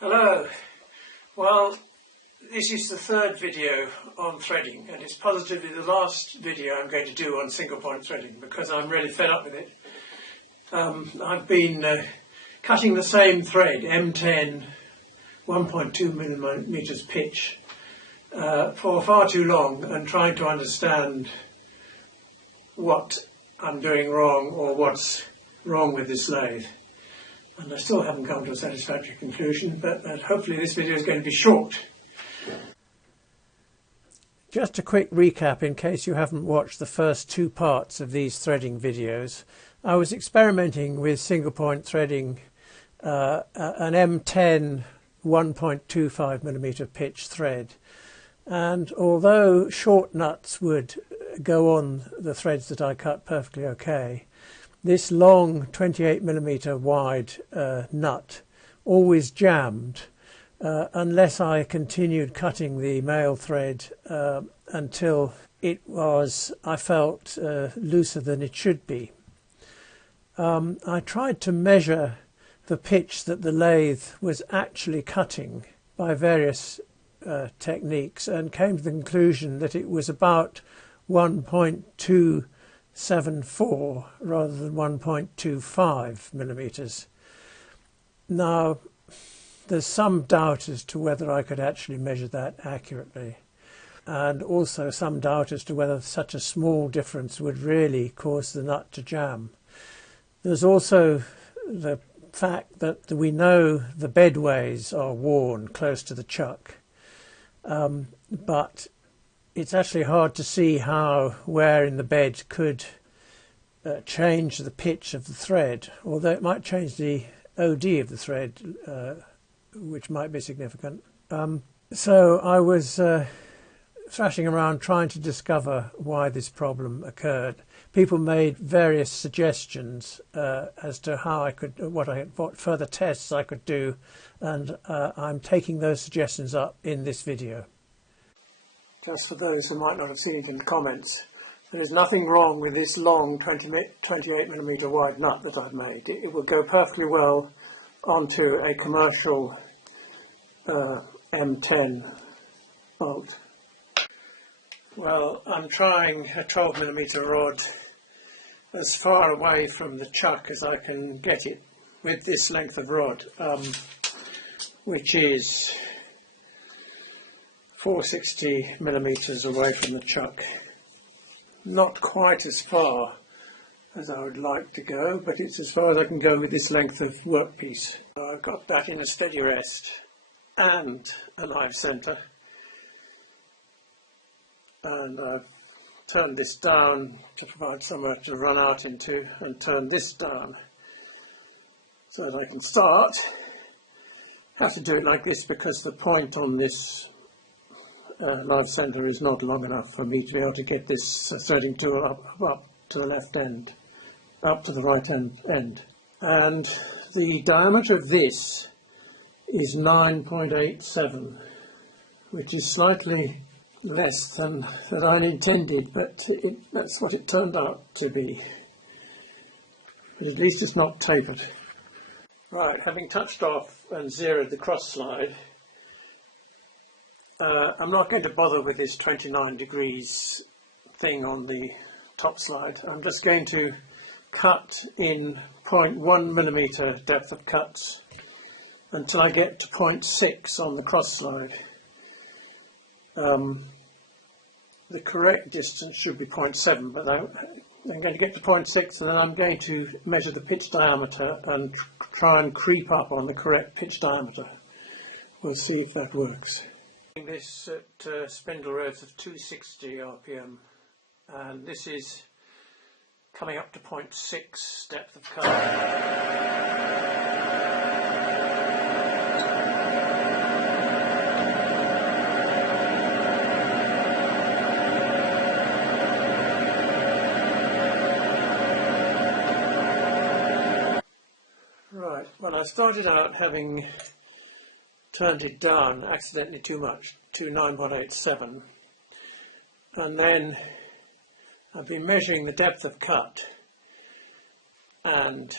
Hello. Well, this is the third video on threading, and it's positively the last video I'm going to do on single point threading because I'm really fed up with it. I've been cutting the same thread, M10 1.2 millimeters pitch, for far too long and trying to understand what I'm doing wrong or what's wrong with this lathe. And I still haven't come to a satisfactory conclusion, but hopefully this video is going to be short. Just a quick recap in case you haven't watched the first two parts of these threading videos. I was experimenting with single point threading an M10 1.25 millimeter pitch thread, and although short nuts would go on the threads that I cut perfectly okay, this long 28 millimeter wide nut always jammed unless I continued cutting the male thread until it was, I felt, looser than it should be. I tried to measure the pitch that the lathe was actually cutting by various techniques and came to the conclusion that it was about 1.274 rather than 1.25 millimeters. Now, there's some doubt as to whether I could actually measure that accurately, and also some doubt as to whether such a small difference would really cause the nut to jam. There's also the fact that we know the bedways are worn close to the chuck, but it's actually hard to see how wear in the bed could change the pitch of the thread, although it might change the OD of the thread, which might be significant. So I was thrashing around trying to discover why this problem occurred. People made various suggestions as to how I could, what further tests I could do, and I'm taking those suggestions up in this video. Just for those who might not have seen it in the comments, there is nothing wrong with this long 28 millimeter wide nut that I've made. It will go perfectly well onto a commercial M10 bolt. Well, I'm trying a 12 millimeter rod as far away from the chuck as I can get it with this length of rod, which is 460 millimeters away from the chuck. Not quite as far as I would like to go, but it's as far as I can go with this length of workpiece. I've got that in a steady rest and a live center, and I've turned this down to provide somewhere to run out into, and turn this down so that I can start. I have to do it like this because the point on this live center is not long enough for me to be able to get this threading tool up to the left end, up to the right end. And the diameter of this is 9.87, which is slightly less than I intended, but that's what it turned out to be. But at least it's not tapered. Right, having touched off and zeroed the cross slide, I'm not going to bother with this 29 degrees thing on the top slide. I'm just going to cut in 0.1 millimeter depth of cuts until I get to 0.6 on the cross slide. The correct distance should be 0.7, but I'm going to get to 0.6 and then I'm going to measure the pitch diameter and try and creep up on the correct pitch diameter. We'll see if that works. This at spindle rates of 260 RPM, and this is coming up to 0.6 depth of cut. Right, well, I started out having turned it down accidentally too much to 9.87, and then I've been measuring the depth of cut, and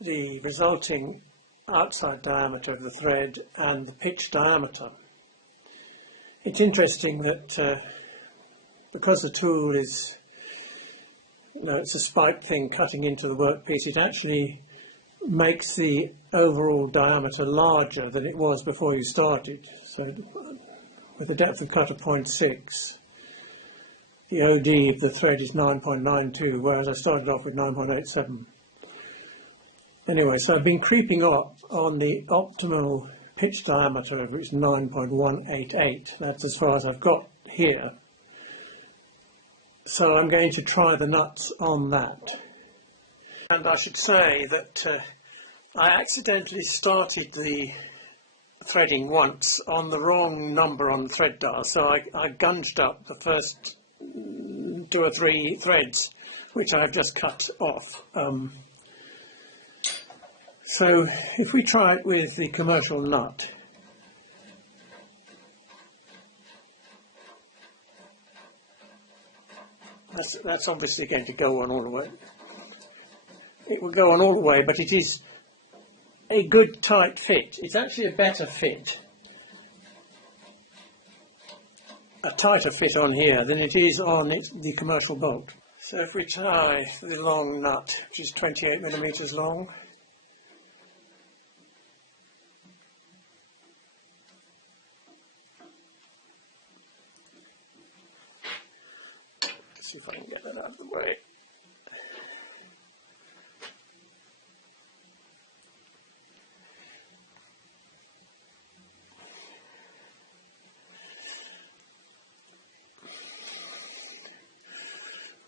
the resulting outside diameter of the thread and the pitch diameter. It's interesting that because the tool is, it's a spike thing cutting into the workpiece, it actually makes the overall diameter larger than it was before you started. So with a depth of cut of 0.6, the OD of the thread is 9.92, whereas I started off with 9.87. Anyway, so I've been creeping up on the optimal pitch diameter, of which is 9.188. That's as far as I've got here. So I'm going to try the nuts on that. And I should say that I accidentally started the threading once on the wrong number on the thread dial, so I gunged up the first 2 or 3 threads, which I've just cut off. So if we try it with the commercial nut, that's obviously going to go on all the way. It will go on all the way, but it is a good tight fit. It's actually a better fit, a tighter fit on here than it is on the commercial bolt. So if we tie the long nut, which is 28mm long, see if I can get that out of the way.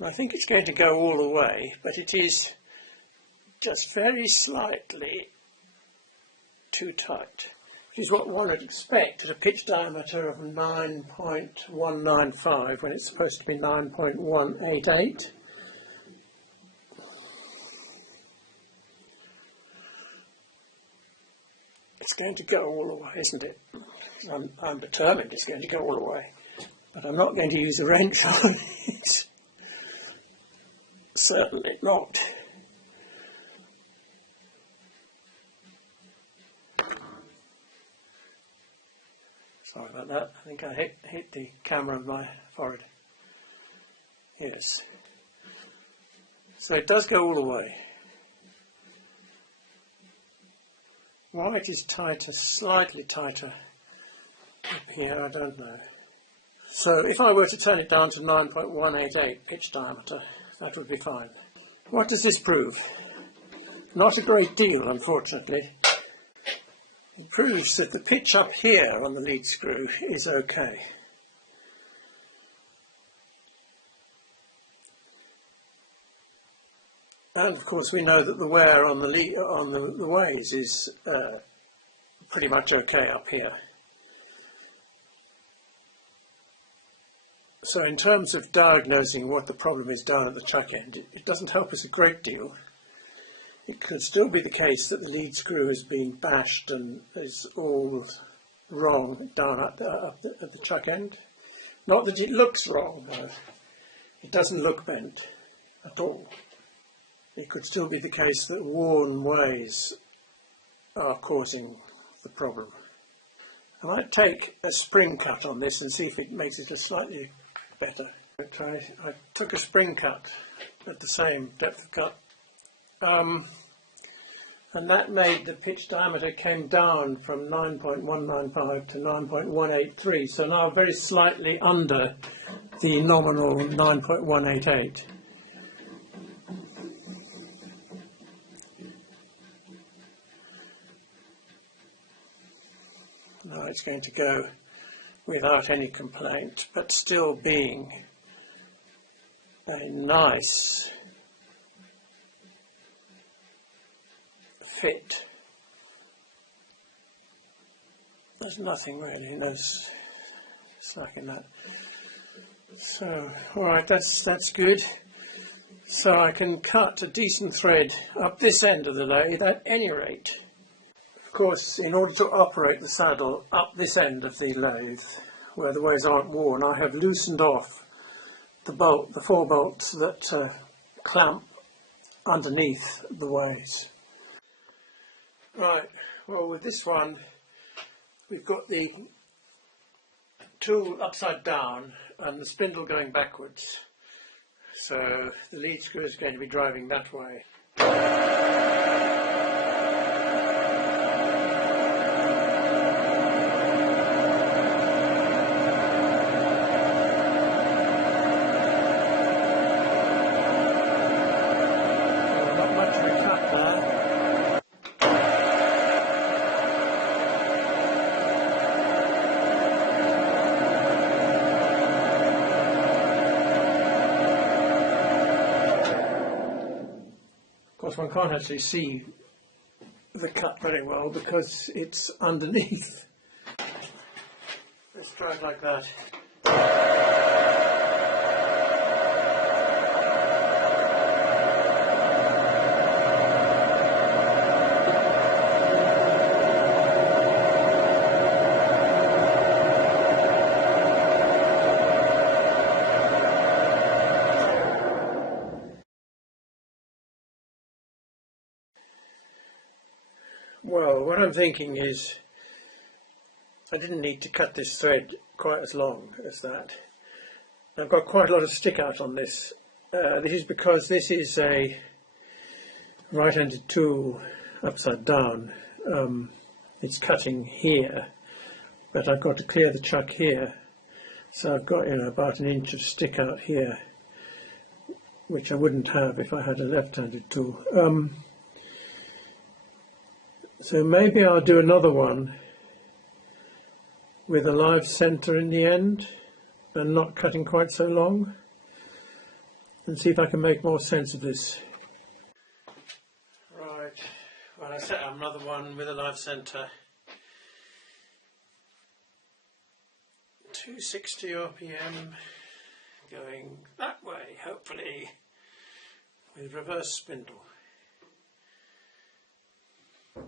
I think it's going to go all the way, but it is just very slightly too tight, which is what one would expect at a pitch diameter of 9.195 when it's supposed to be 9.188. It's going to go all the way, isn't it? I'm determined it's going to go all the way, but I'm not going to use a wrench on it. Certainly not. Sorry about that. I think I hit the camera with my forehead. Yes. So it does go all the way. Why it is tighter, slightly tighter up here, I don't know. So if I were to turn it down to 9.188 pitch diameter, that would be fine. What does this prove? Not a great deal, unfortunately. It proves that the pitch up here on the lead screw is okay. And of course we know that the wear on the ways is pretty much okay up here. So in terms of diagnosing what the problem is down at the chuck end, it doesn't help us a great deal. It could still be the case that the lead screw has been bashed and is all wrong down at the chuck end. Not that it looks wrong, though. It doesn't look bent at all. It could still be the case that worn ways are causing the problem. I might take a spring cut on this and see if it makes it a slightly better. I took a spring cut at the same depth of cut, and that made the pitch diameter came down from 9.195 to 9.183, so now very slightly under the nominal 9.188. Now it's going to go without any complaint, but still being a nice fit. There's nothing really, no slack in that. So, alright, that's good. So I can cut a decent thread up this end of the lathe at any rate. Of course, in order to operate the saddle up this end of the lathe, where the ways aren't worn, I have loosened off the 4 bolts that clamp underneath the ways. Right, well with this one we've got the tool upside down and the spindle going backwards, so the lead screw is going to be driving that way. Not much of a cut there. Of course, one can't actually see the cut very well because it's underneath. Let's try it like that. Well, what I'm thinking is I didn't need to cut this thread quite as long as that. I've got quite a lot of stick out on this. This is because this is a right-handed tool upside down. It's cutting here, but I've got to clear the chuck here. So I've got about an inch of stick out here, which I wouldn't have if I had a left-handed tool. So maybe I'll do another one with a live centre in the end and not cutting quite so long, and see if I can make more sense of this. Right, well I set up another one with a live centre. 260 RPM, going that way hopefully, with reverse spindle.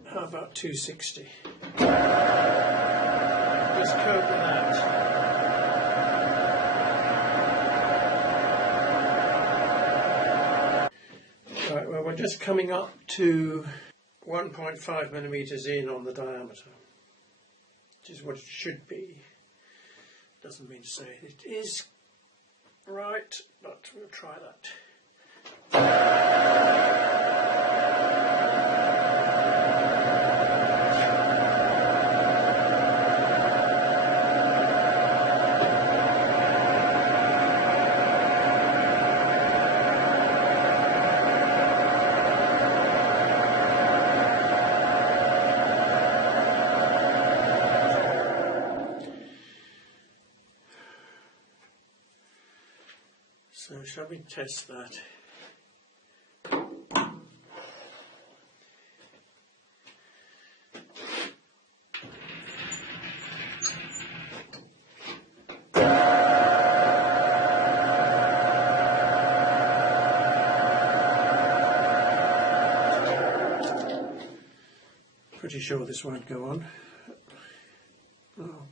How about 260? Just cope with that. Right, well we're just coming up to 1.5 millimeters in on the diameter, which is what it should be. Doesn't mean to say it is right, but we'll try that. So shall we test that? Pretty sure this won't go on. Oh.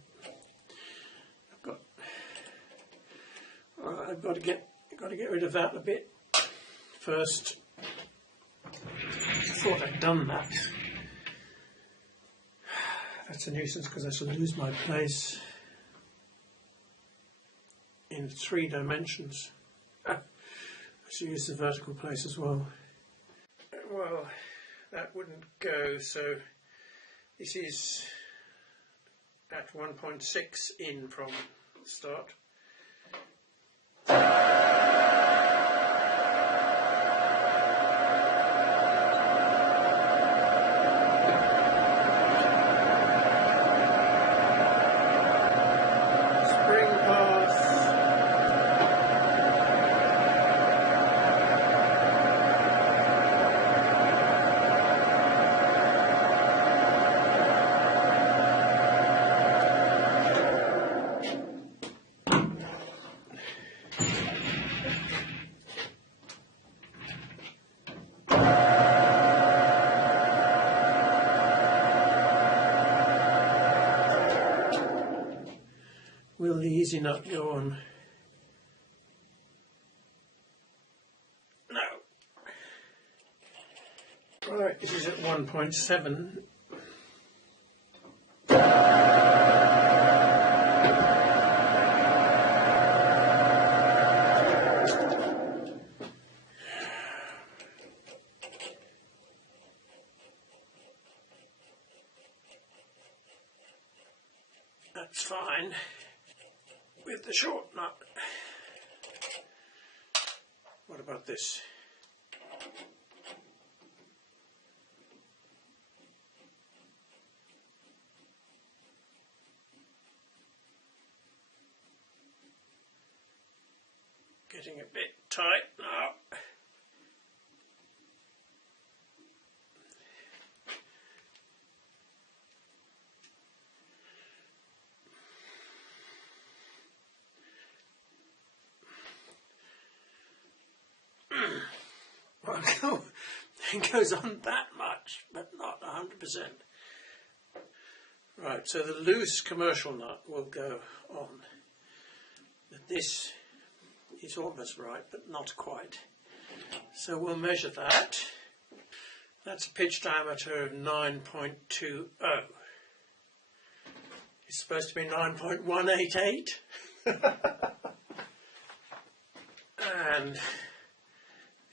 I've got to get rid of that a bit first. I thought I'd done that. That's a nuisance because I shall lose my place in 3 dimensions. I should use the vertical place as well. Well, that wouldn't go, so this is at 1.6 in from the start. Will the easy nut go on? No. Right, Right, this is at 1.7. That's fine with the short nut. What about this? Getting a bit tight now. Well, it goes on that much, but not 100%. Right, so the loose commercial nut will go on. But this is almost right, but not quite. So we'll measure that. That's a pitch diameter of 9.20. It's supposed to be 9.188. And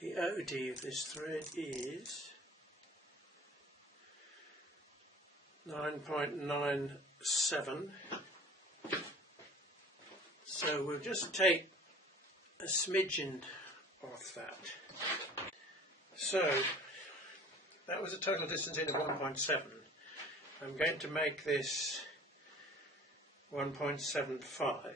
the OD of this thread is 9.97. So we'll just take a smidgen off that. So that was a total distance into 1.7. I'm going to make this 1.75.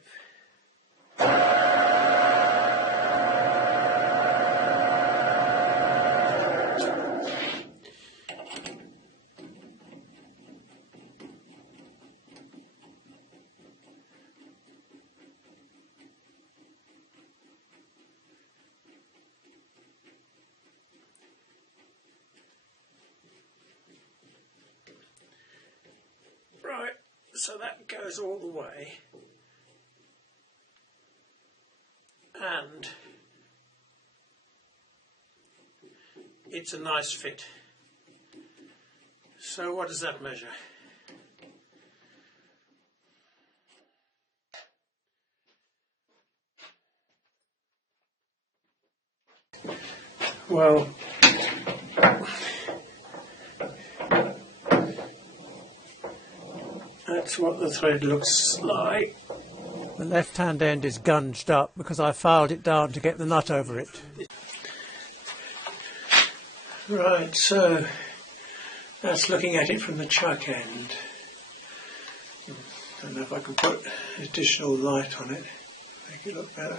Right, so that goes all the way, and it's a nice fit. So what does that measure? Well, that's what the thread looks like. The left hand end is gunged up because I filed it down to get the nut over it. Right, so that's looking at it from the chuck end. I don't know if I can put additional light on it, make it look better.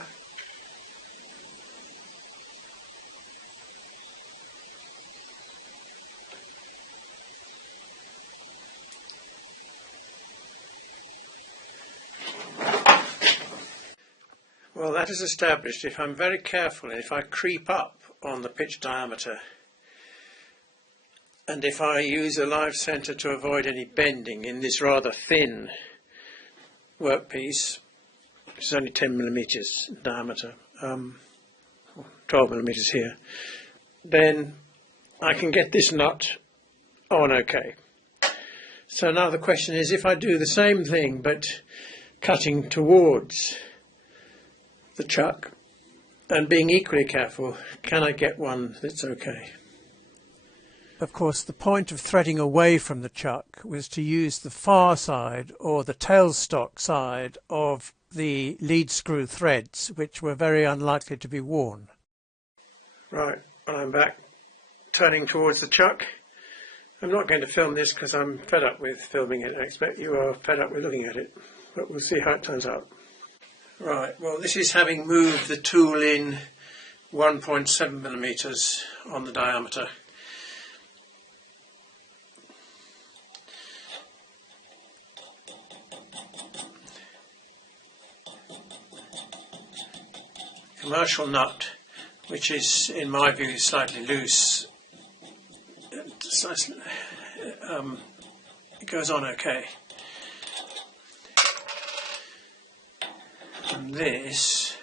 Well, that is established. If I'm very careful, if I creep up on the pitch diameter, and if I use a live centre to avoid any bending in this rather thin workpiece, which is only 10 millimetres in diameter, 12 millimetres here, then I can get this nut on okay. So now the question is, if I do the same thing but cutting towards the chuck and being equally careful, can I get one that's okay? Of course, the point of threading away from the chuck was to use the far side or the tailstock side of the lead screw threads, which were very unlikely to be worn. Right, well, I'm back turning towards the chuck. I'm not going to film this because I'm fed up with filming it. I expect you are fed up with looking at it, but we'll see how it turns out. Right, well, this is having moved the tool in 1.7 millimetres on the diameter. Commercial nut, which is, in my view, slightly loose, it goes on okay. And this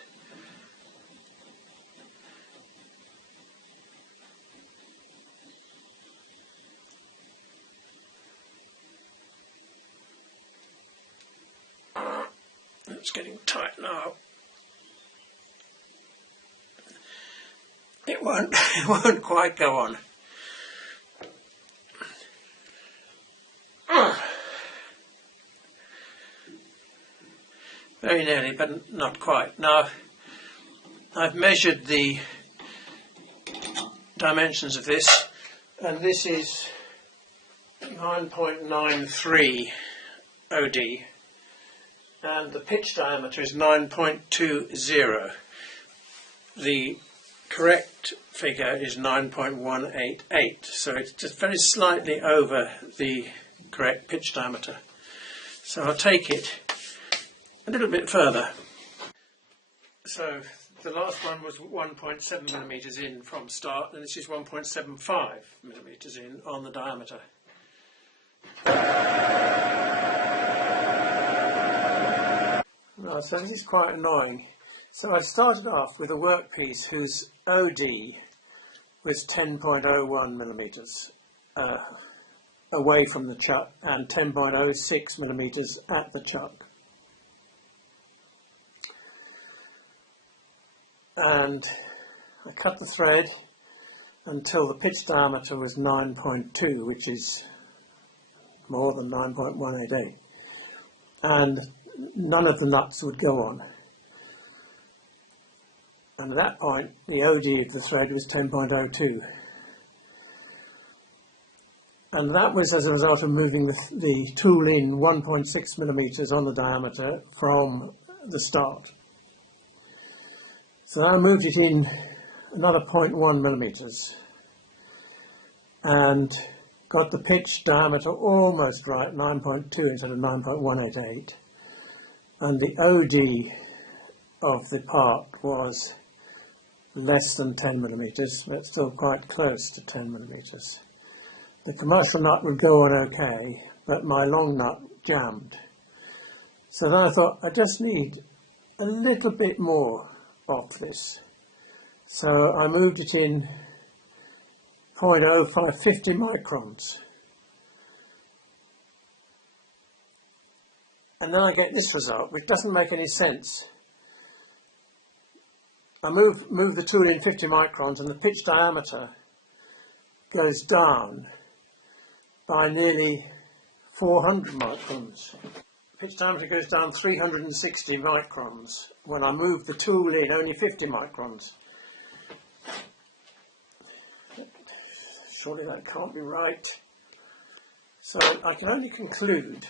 it's getting tight now. It won't quite go on. Very nearly, but not quite. Now, I've measured the dimensions of this, and this is 9.93 OD, and the pitch diameter is 9.20. The correct figure is 9.188, so it's just very slightly over the correct pitch diameter. So I'll take it a little bit further. So the last one was 1.7 millimeters in from start, and this is 1.75 millimeters in on the diameter. Right, so this is quite annoying. So I started off with a workpiece whose OD was 10.01 millimeters away from the chuck and 10.06 millimeters at the chuck. And I cut the thread until the pitch diameter was 9.2, which is more than 9.188, and none of the nuts would go on. And at that point, the OD of the thread was 10.02. And that was as a result of moving the tool in 1.6 millimeters on the diameter from the start. So I moved it in another 0.1 millimeters and got the pitch diameter almost right, 9.2 instead of 9.188. And the OD of the part was less than 10 millimeters, but still quite close to 10 millimeters. The commercial nut would go on okay, but my long nut jammed. So then I thought, I just need a little bit more of this. So I moved it in 0.0550 microns. And then I get this result, which doesn't make any sense. I move the tool in 50 microns and the pitch diameter goes down by nearly 400 microns. The pitch diameter goes down 360 microns when I move the tool in only 50 microns. Surely that can't be right. So I can only conclude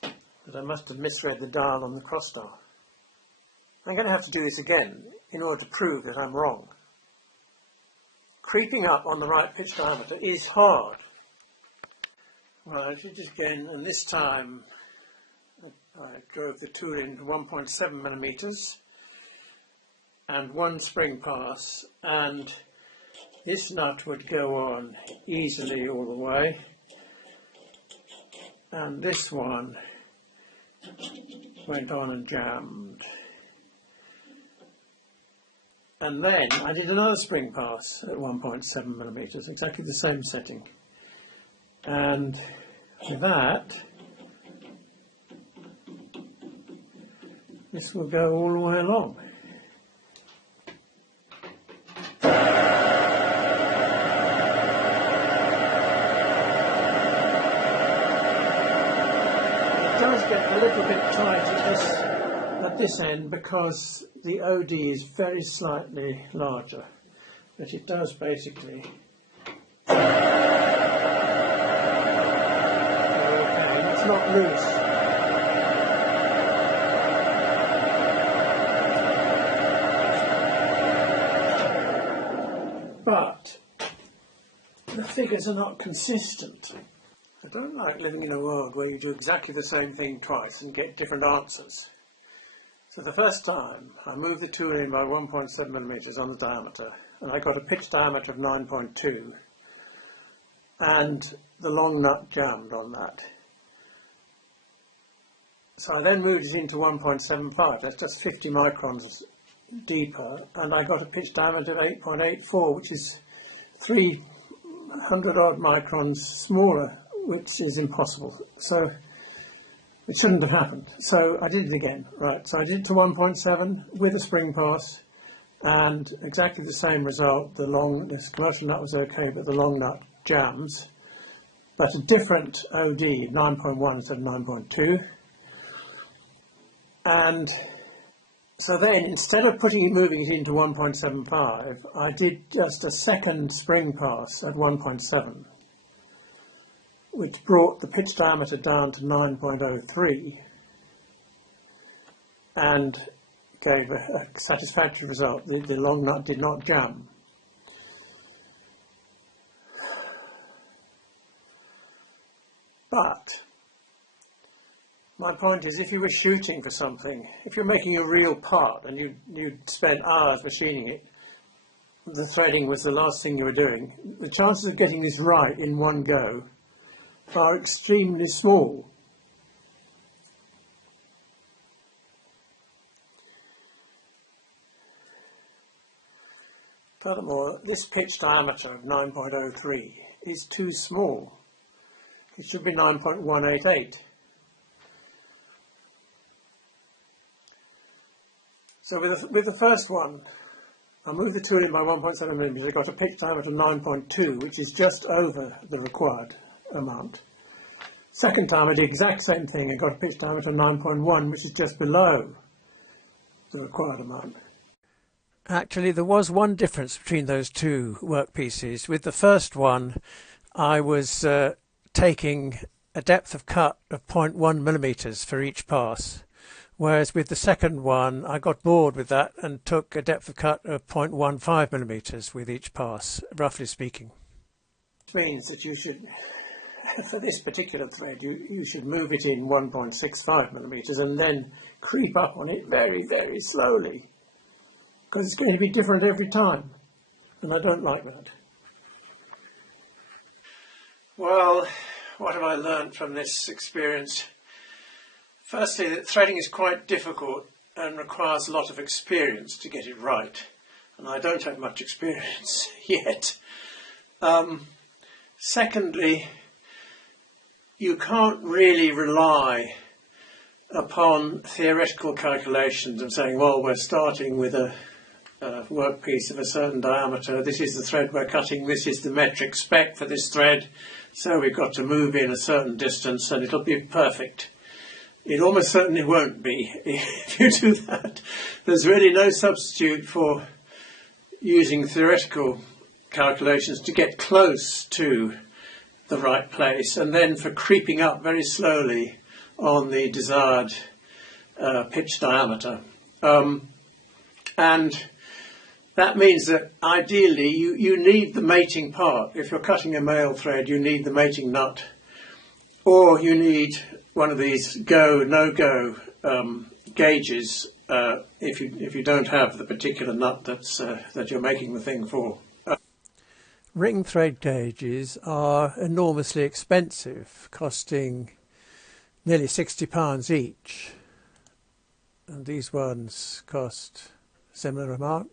that I must have misread the dial on the cross star. I'm going to have to do this again in order to prove that I'm wrong. Creeping up on the right pitch diameter is hard. Well, I did it again, and this time I drove the tool in 1.7 millimeters and one spring pass, and this nut would go on easily all the way, and this one went on and jammed. And then I did another spring pass at 1.7 millimeters, exactly the same setting. And with that, this will go all the way along. It does get a little bit tight at this end because the OD is very slightly larger, but it does basically go okay. It's not loose. But the figures are not consistent. I don't like living in a world where you do exactly the same thing twice and get different answers. So the first time I moved the tool in by 1.7 millimeters on the diameter, and I got a pitch diameter of 9.2, and the long nut jammed on that. So I then moved it into 1.75, that's just 50 microns deeper, and I got a pitch diameter of 8.84, which is 300 odd microns smaller, which is impossible. So It shouldn't have happened. So I did it again. Right, so I did it to 1.7 with a spring pass, and exactly the same result. This commercial nut was okay, but the long nut jams. But a different OD, 9.1 instead of 9.2. And so then, instead of moving it into 1.75, I did just a second spring pass at 1.7, which brought the pitch diameter down to 9.03 and gave a satisfactory result. The long nut did not jam. But my point is, if you were shooting for something, if you're making a real part and you spent hours machining it, the threading was the last thing you were doing, the chances of getting this right in one go are extremely small. Furthermore, this pitch diameter of 9.03 is too small. It should be 9.188. So with the first one, I moved the tool in by 1.7 millimeters. I got a pitch diameter of 9.2, which is just over the required amount. Second time I did the exact same thing. I got a pitch diameter of 9.1, which is just below the required amount. Actually, there was one difference between those two workpieces. With the first one, I was taking a depth of cut of 0.1 millimeters for each pass, whereas with the second one I got bored with that and took a depth of cut of 0.15 millimeters with each pass, roughly speaking. Which means that you should, for this particular thread, you should move it in 1.65 millimeters and then creep up on it very, very slowly, because it's going to be different every time, and I don't like that. Well, what have I learned from this experience? Firstly, that threading is quite difficult and requires a lot of experience to get it right, and I don't have much experience yet. Secondly, you can't really rely upon theoretical calculations of saying, well, we're starting with a workpiece of a certain diameter, this is the thread we're cutting, this is the metric spec for this thread, so we've got to move in a certain distance and it'll be perfect. It almost certainly won't be if you do that. There's really no substitute for using theoretical calculations to get close to the right place, and then for creeping up very slowly on the desired pitch diameter. And that means that ideally you need the mating part. If you're cutting a male thread, you need the mating nut, or you need one of these go, no-go gauges if you don't have the particular nut that you're making the thing for. Ring thread gauges are enormously expensive, costing nearly £60 each, and these ones cost a similar amount.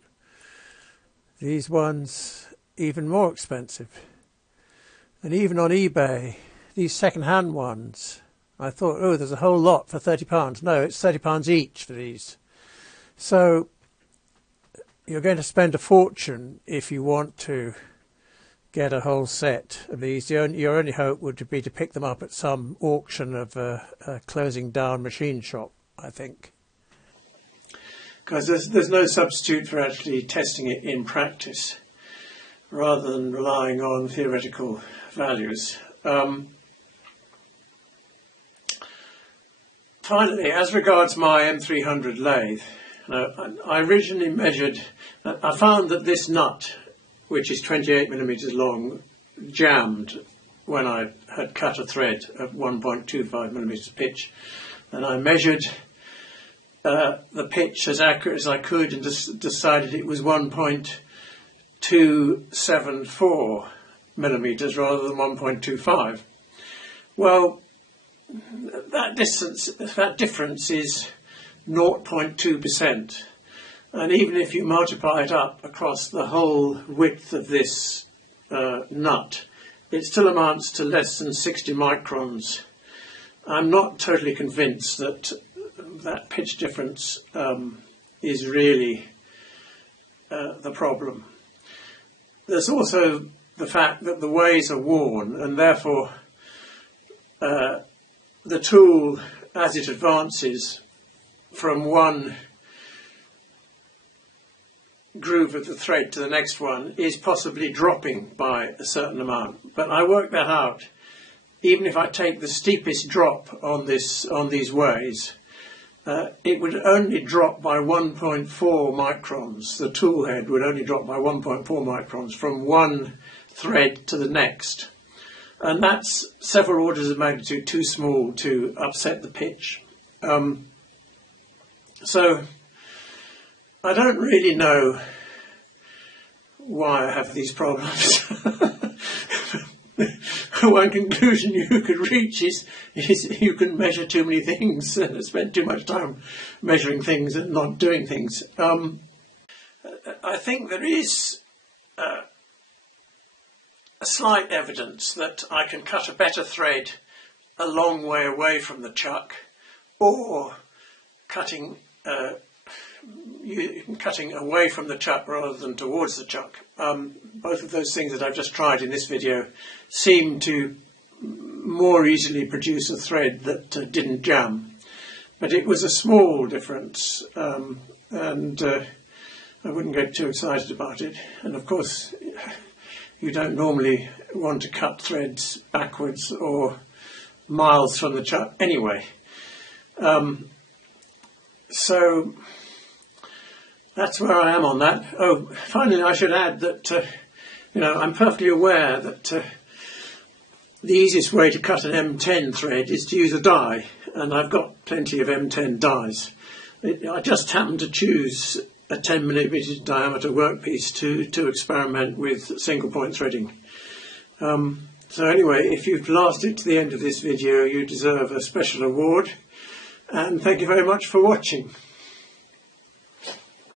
These ones even more expensive, and even on eBay, these second-hand ones, I thought, oh, there's a whole lot for £30. No, it's £30 each for these. So you're going to spend a fortune if you want to get a whole set of these. Your only hope would be to pick them up at some auction of a closing down machine shop, I think. Because there's no substitute for actually testing it in practice, rather than relying on theoretical values. Finally, as regards my M300 lathe, I originally measured, I found that this nut, which is 28 millimeters long, jammed when I had cut a thread of 1.25 millimeters pitch. And I measured the pitch as accurate as I could and decided it was 1.274 millimeters rather than 1.25. Well, that difference is 0.2%. And even if you multiply it up across the whole width of this nut, it still amounts to less than 60 microns I'm not totally convinced that that pitch difference is really the problem. There's also the fact that the ways are worn, and therefore the tool, as it advances from one groove of the thread to the next one, is possibly dropping by a certain amount. But I worked that out. Even if I take the steepest drop on these ways, it would only drop by 1.4 microns. The tool head would only drop by 1.4 microns from one thread to the next. And that's several orders of magnitude too small to upset the pitch. So I don't really know why I have these problems. One conclusion you could reach is you can measure too many things and spend too much time measuring things and not doing things. I think there is a slight evidence that I can cut a better thread a long way away from the chuck, or cutting away from the chuck rather than towards the chuck. Both of those things that I've just tried in this video seem to more easily produce a thread that didn't jam. But it was a small difference, and I wouldn't get too excited about it. And of course, you don't normally want to cut threads backwards or miles from the chuck anyway. So that's where I am on that. Oh, finally, I should add that I'm perfectly aware that the easiest way to cut an M10 thread is to use a die, and I've got plenty of M10 dies. I just happened to choose a 10mm diameter workpiece to experiment with single point threading. So anyway, if you've lasted to the end of this video, you deserve a special award, and thank you very much for watching.